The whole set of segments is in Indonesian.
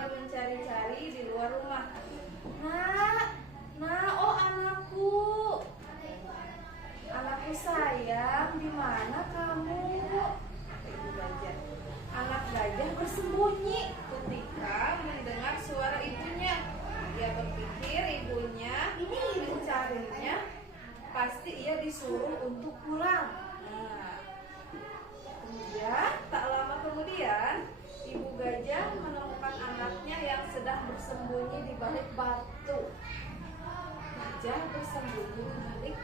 sambil mencari-cari di luar rumah. Oh anakku, anakku sayang, di mana kamu? Ibu gajah. Anak gajah bersembunyi ketika mendengar suara ibunya. Dia berpikir ibunya mencarinya, pasti ia disuruh untuk pulang. Kemudian tak lama kemudian ibu gajah menemukan anaknya yang sedang bersembunyi di balik batu. Gajah bersembunyi di balik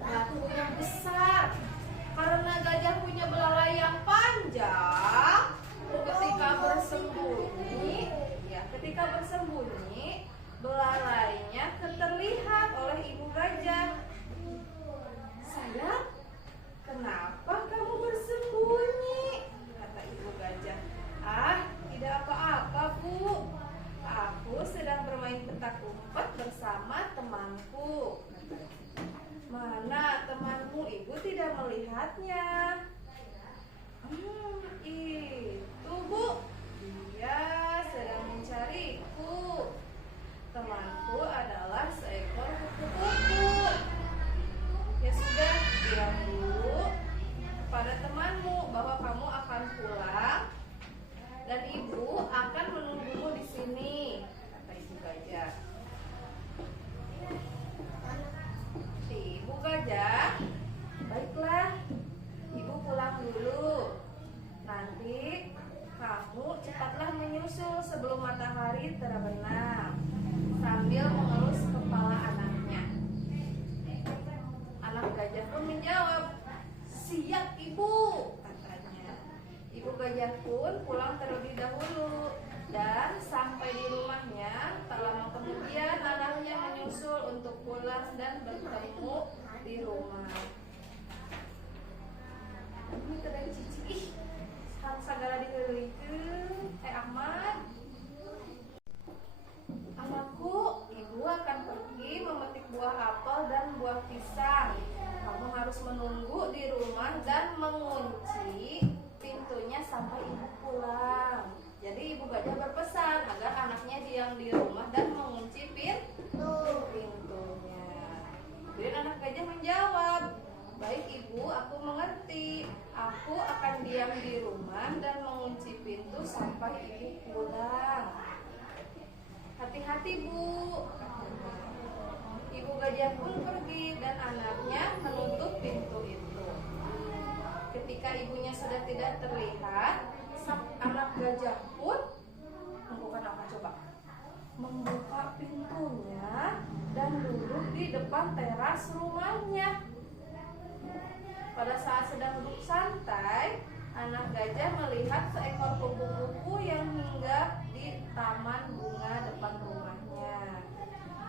batu yang besar. Karena gajah punya belalai yang panjang, ketika bersembunyi, belalainya terlihat oleh ibu gajah. Sayang, kenapa kamu bersembunyi? Kata ibu gajah. Tidak apa-apa, Bu. Aku sedang bermain petak umpet bersama temanku. Mana temanmu? Ibu tidak melihatnya. Itu, Bu. Dia sedang mencariku. Temanku adalah seekor kupu-kupu. Ya sudah, bilang dulu pada temanmu bahwa kamu akan pulang dan ibu akan menunggumu di sini, kata ibu gajah. Ibu gajah, baiklah, ibu pulang dulu. Nanti kamu cepatlah menyusul sebelum matahari terbenam, sambil mengelus kepala anaknya. Anak gajah pun menjawab, siap ibu, katanya. Ibu gajah pun pulang terlebih dahulu dan sampai di rumahnya. Tak lama kemudian anaknya menyusul untuk pulang dan bertemu di rumah. Ini kedai cici, segala dikeulikeun. Ahmad, anakku, ibu akan pergi memetik buah apel dan buah pisang. Kamu harus menunggu di rumah dan mengunci pintunya sampai ibu pulang. Jadi ibu gajah berpesan agar anaknya diam di rumah dan mengunci pintunya. Kemudian anak gajah menjawab, baik ibu, aku mengerti. Aku akan diam di rumah dan mengunci pintu sampai ibu pulang. Hati-hati, Bu. Ibu gajah pun pergi dan anaknya menutup pintu itu. Ketika ibunya sudah tidak terlihat, sang anak gajah pun melakukan apa coba? Membuka pintunya dan duduk di depan teras rumahnya. Pada saat sedang duduk santai, anak gajah melihat seekor kupu-kupu yang hinggap di taman bunga depan rumahnya.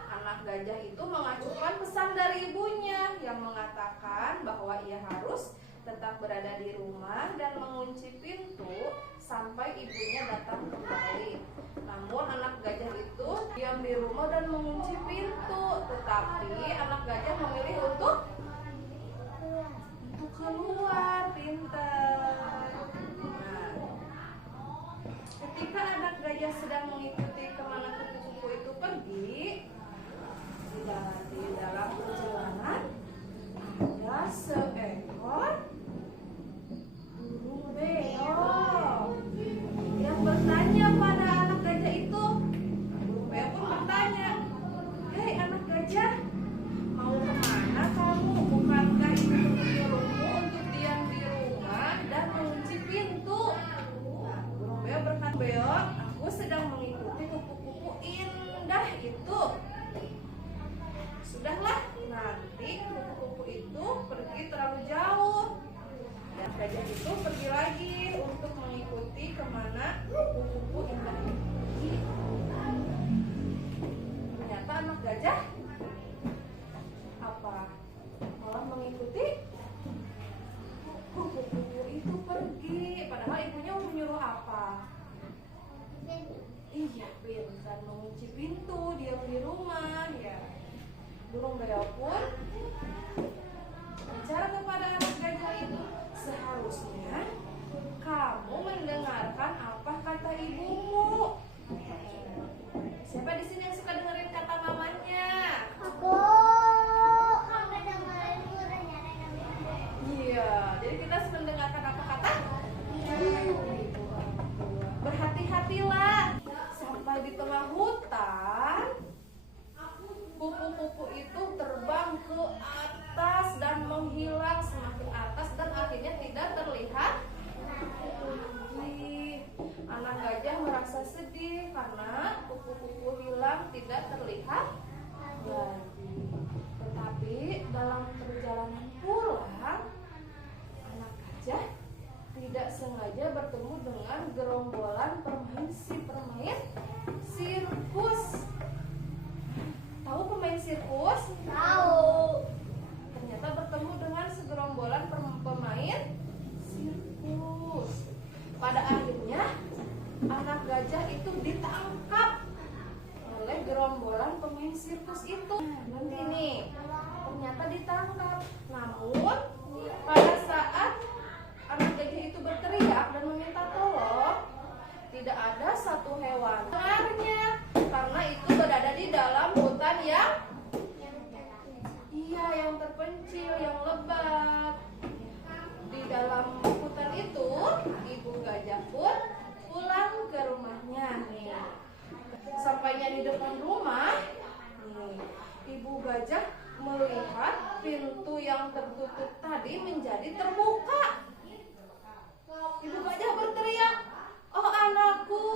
Anak gajah itu mengacukan pesan dari ibunya yang mengatakan bahwa ia harus tetap berada di rumah dan mengunci pintu sampai ibunya datang kembali. Namun anak gajah itu diam di rumah dan mengunci pintu, tetapi anak gajah memilih untuk keluar. Pintar. Ketika anak gajah sedang mengikuti kemana kupu-kupu itu pergi, di dalam perjalanan ada seekor burung beo yang bertanya pada anak gajah itu. Burung beo pun bertanya, hei anak gajah, mau kemana kamu? Bukankah ibu menyuruhmu untuk diam di rumah dan mengunci pintu? Burung beo berkata, beo, aku sedang mengikuti kupu-kupu indah itu. Sudahlah, nanti kupu-kupu itu pergi terlalu jauh. Dan gajah itu pergi lagi untuk mengikuti kemana kupu-kupu indah itu pergi. Ternyata anak gajah malah mengikuti kupu-kupu itu pergi. Padahal ibunya menyuruh apa? Iya, pintar mengunci pintu, diam di rumah. Ya, burung beo pun bicara kepada anak gajah itu, seharusnya kamu mendengarkan apa kata ibumu. karena kupu-kupu hilang tidak terlihat lagi. Tetapi dalam perjalanan pulang, anak gajah tidak sengaja bertemu dengan gerombolan pemain sirkus. Tahu pemain sirkus? Tahu. Ternyata bertemu dengan segerombolan pemain sirkus. Pada akhirnya anak gajah itu ditangkap oleh gerombolan pemain sirkus itu. Nanti nih, ternyata ditangkap. Namun pada saat anak gajah itu berteriak dan meminta tolong, tidak ada satu hewan dengarnya, karena itu berada di dalam hutan yang terpencil, yang lebat. Di dalam hutan itu, ibu gajah pun pulang ke rumahnya nih. Sampainya di depan rumah, nih, ibu gajah melihat pintu yang tertutup tadi menjadi terbuka. Ibu gajah berteriak, "Oh anakku,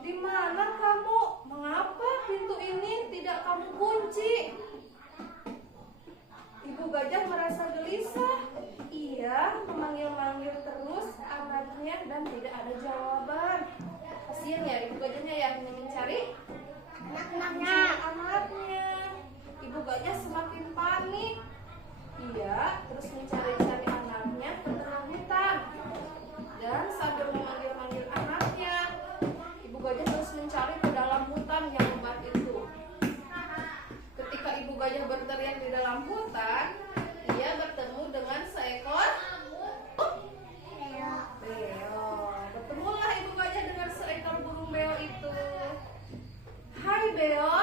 di mana kamu? Mengapa pintu ini tidak kamu kunci?" Ibu gajah merasa gelisah. Ia memanggil-manggil terus anaknya dan tidak ada jawaban. Kasian ya ibu gajahnya ya, hanya mencari anaknya. Ibu gajah semakin panik. Ia terus mencari-cari anaknya ke tengah hutan. Dan sambil memanggil-manggil anaknya, ibu gajah terus mencari ke dalam hutan yang lebat itu. Ketika ibu gajah berteriak di dalam hutan, ia bertemu dengan seekor beo. Bertemulah ibu gajah dengan seekor burung beo itu. "Hai beo,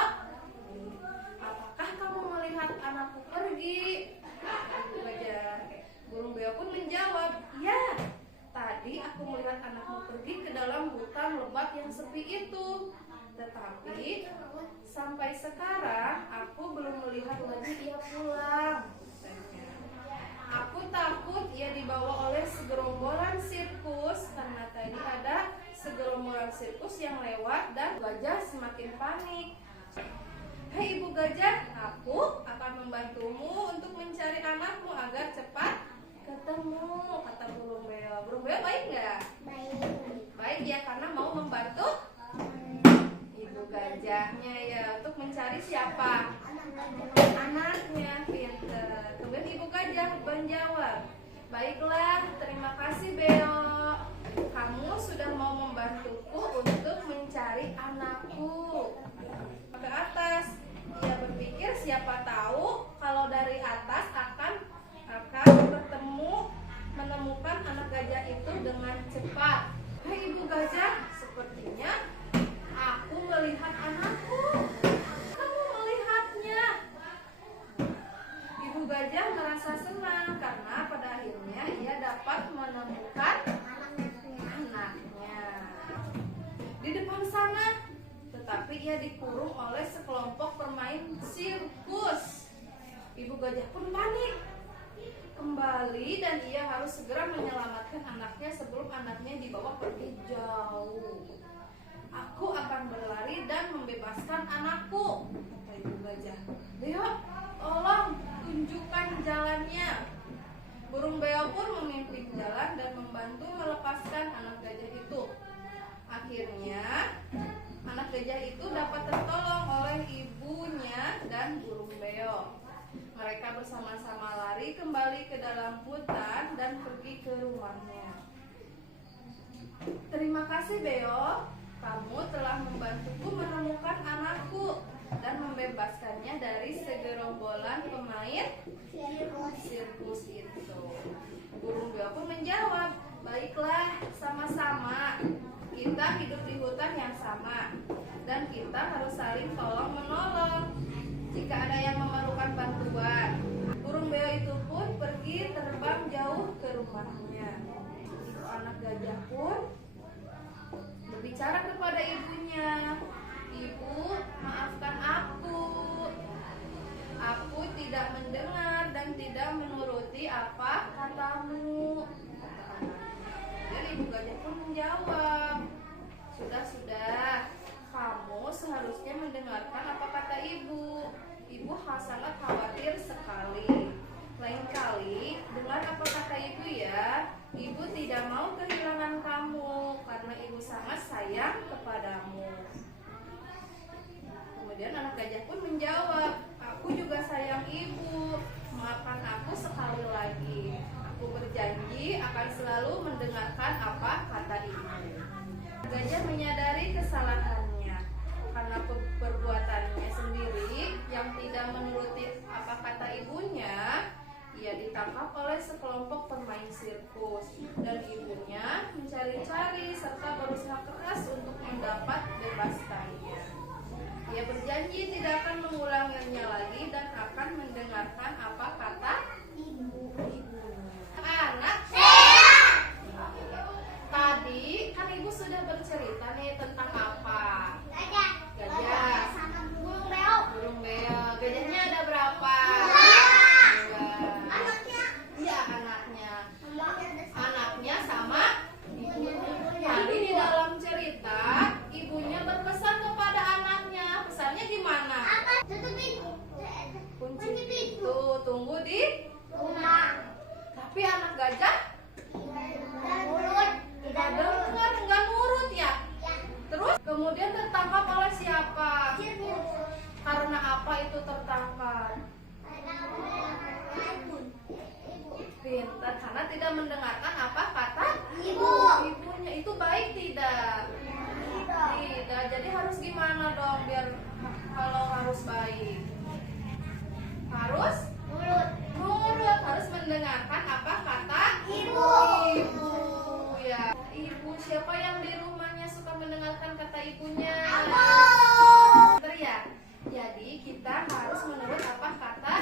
apakah kamu melihat anakku pergi?" Ibu gajah. Burung beo pun menjawab, "Ya, tadi aku melihat anakmu pergi ke dalam hutan lebat yang sepi itu. Tetapi sampai sekarang aku belum melihat lagi ia pulang. Aku takut ia dibawa oleh segerombolan sirkus, karena tadi ada segerombolan sirkus yang lewat dan gajah semakin panik." "Hei ibu gajah, aku akan membantumu untuk mencari anakmu agar cepat ketemu," kata burung beo. Burung beo baik nggak? Baik ya, karena mau membantu ibu gajahnya ya untuk mencari siapa? Anaknya. Pinter. Kemudian ibu gajah menjawab, "Baiklah, terima kasih beo. Kamu sudah mau membantuku untuk mencari anakku." Ke atas, ia berpikir siapa tahu kalau dari atas akan menemukan anak gajah itu dengan cepat. "Hei ibu gajah, sepertinya aku melihat anakku. Kamu melihatnya?" Ibu gajah merasa senang karena pada akhirnya ia dapat menemukan anaknya di depan sana. Tetapi ia dikurung oleh sekelompok pemain sirkus. Ibu gajah pun panik kembali dan ia harus segera menyelamatkan anaknya sebelum anaknya dibawa pergi jauh. "Aku akan berlari dan membebaskan anakku," kata ibu gajah. "Beo, tolong tunjukkan jalannya." Burung beo pun memimpin jalan dan membantu melepaskan anak gajah itu. Akhirnya anak gajah itu dapat tertolong oleh ibunya dan burung beo. Mereka bersama-sama lari kembali ke dalam hutan dan pergi ke rumahnya. "Terima kasih beo, kamu telah membantuku menemukan anakku dan membebaskannya dari segerombolan pemain sirkus itu." Burung beo pun menjawab, "Baiklah, sama-sama. Kita hidup di hutan yang sama dan kita harus saling tolong menolong jika ada yang memerlukan bantuan." Burung beo itu pun pergi terbang jauh ke rumahnya. Ibu anak gajah pun berbicara kepada ibunya, "Ibu, maafkan aku. Aku tidak mendengar dan tidak menuruti apa katamu," kata anak. Dan ibu gajah pun menjawab, "Sudah, ibu sangat khawatir sekali. Lain kali dengar apa kata ibu ya. Ibu tidak mau kehilangan kamu karena ibu sangat sayang kepadamu. Kemudian anak gajah pun menjawab, aku juga sayang ibu. Maafkan aku sekali lagi. Aku berjanji akan selalu mendengarkan apa kata ibu. Gajah menyadari kesalahannya karena perbuatannya sendiri yang tidak menuruti apa kata ibunya. Ia ditangkap oleh sekelompok pemain sirkus dan ibunya mencari-cari serta berusaha keras untuk mendapat bebaskannya. Ia berjanji tidak akan mengulanginya lagi dan akan mendengarkan apa kata ibunya. Anak, tadi kan ibu sudah bercerita nih tentang apa? Gajah. Burung beo. Gajahnya ada berapa? Anaknya sama ibunya. Tadi di dalam cerita ibunya berpesan kepada anaknya. Pesannya gimana? Kunci pintu, tunggu di rumah. Tapi anak gajah tidak dengar, nggak nurut ya. Terus kemudian tertangkap oleh siapa? Karena apa itu tertangkap? Pintar, karena tidak mendengarkan apa kata ibunya. Itu baik tidak? Tidak. Jadi harus gimana dong biar kalau harus baik? Harus nurut, harus mendengarkan apa kata ibu ya. Ibu siapa yang di rumahnya suka mendengarkan kata ibunya? Pintar ya. Jadi kita harus menurut apa kata